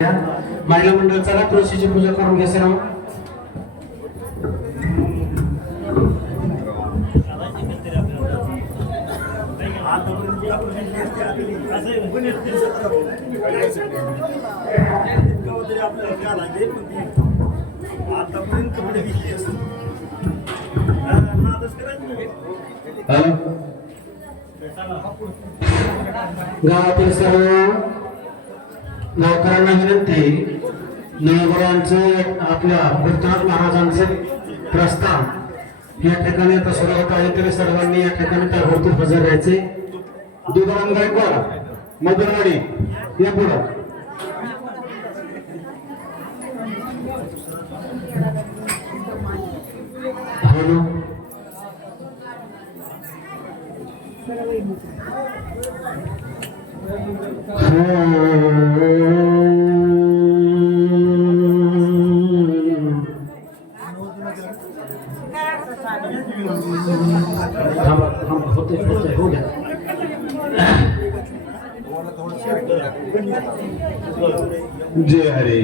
महिला मंडळ चला तुळशीची पूजा करून घ्या सर्व आतापर्यंत कपडे नौकरांना विनंती नवकरांचं आपल्या भूतनाथ महाराजांचे प्रस्थान. या ठिकाणी आता सुरू होत आहे तरी सर्वांनी या ठिकाणी त्या भरपूर हजर राहायचे. दुधाराम गायकवाड मधुरवाडी या पुढं. हॅलो. हो. जय हरे.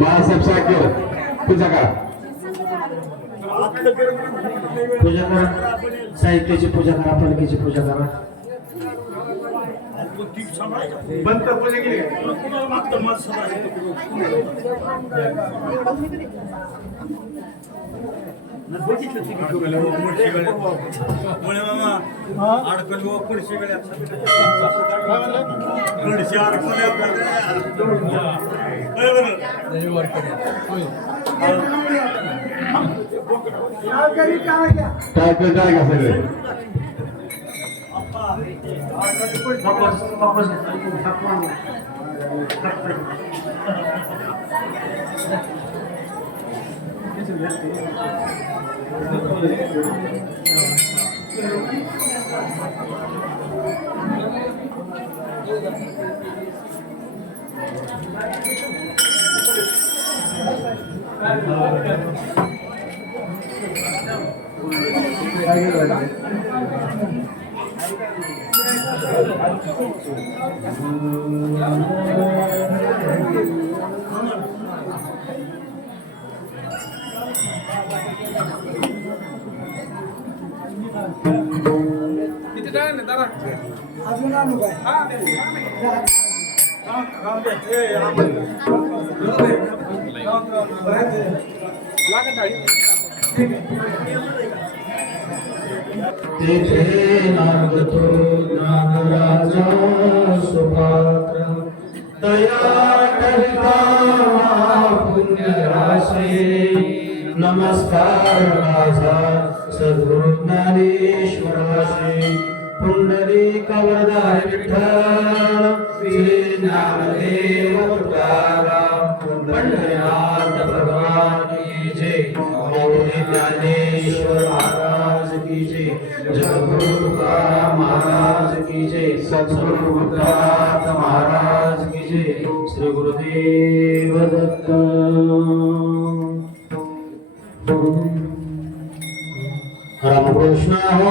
बाळासाहेब साहेब पूजा करा. पूजा करा. साहित्याची पूजा करा पालखीची पूजा करा. बंद आता मग बघितलं मामा अडकल व पुढशी गड्यात पुढशी काय काय काय का सगळे वापस वापस तेथे नागतो नागराजा सुपात्र. दया करिता नमस्कार माझा सद्गुरु ज्ञानेश्वराशे पुंडली कवरदार विठ्ठल श्री तुकाराम जय महाराज की जय श्री गुरुदेव दत्त रामकृष्ण हो।